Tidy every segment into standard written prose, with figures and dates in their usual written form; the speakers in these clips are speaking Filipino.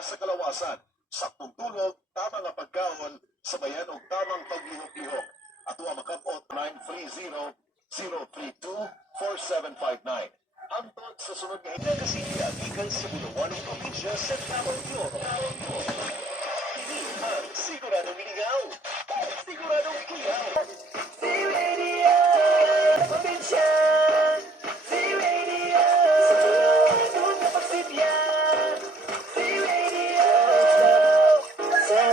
Sa kalawasan, saktong tulog, tamang nga pagkaon, sabayan og tamang paglihok-lihok. Ato ang makapot 930-032-4759. Antod sa sunod nga ina kasiya, ikan sa Bulawan ng probinsya sa Davao de Oro. Ini ang Siguradong Iligaw. Siguradong Kiyaw. C-Radio, probinsya. C-Radio, sa Bulawan ng pagsibya.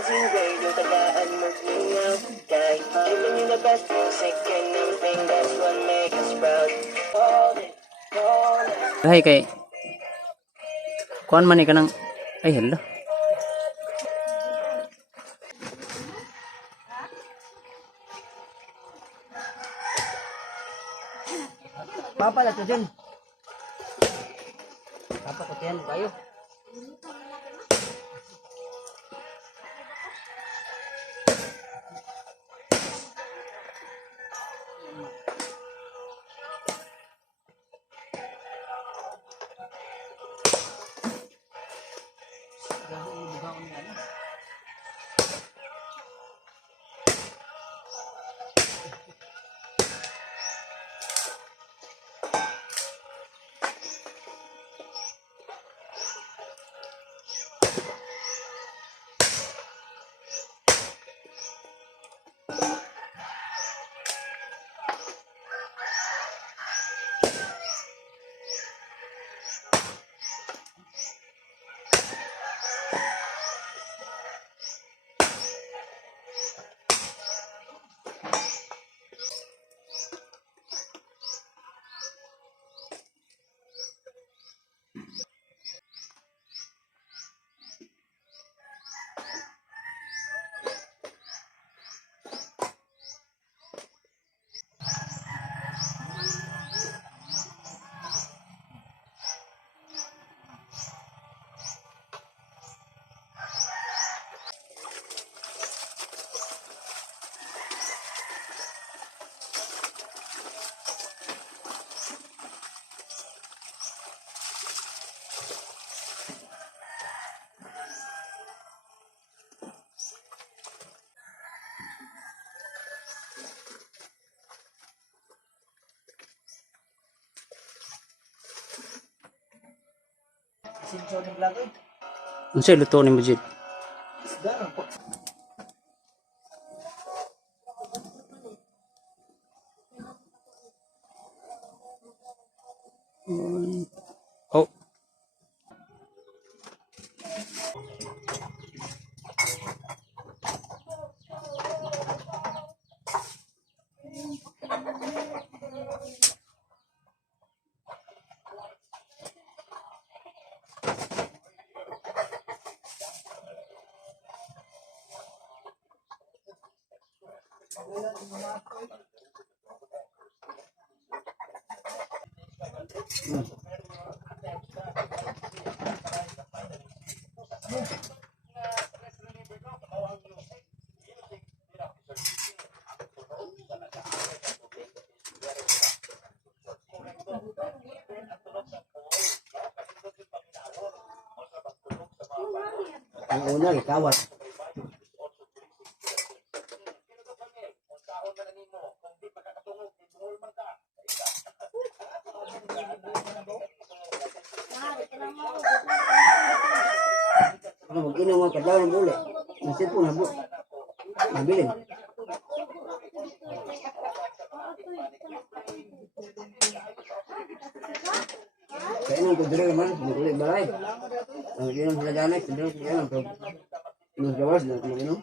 C-Radio, tagaan mag-ingaw. Kahit giving you the best music and everything, that's what makes us proud. Hold it, hold it. Hay kay kuan man ka nang ay hello. Papa la dyan. Papa ko tiyan kayo. Sinso ni vlog eh. Unsay luto ni Mujid? Isda lang po. Oh. Ang una, kawat. Ano, mag-inom ang kadlaw ng uli. Nasip po, nabilin. Kaya nung kudiri naman, mag-uli balay. Ang inom sila ganay, kudiri sila ganay. Nung gawas, nung inom.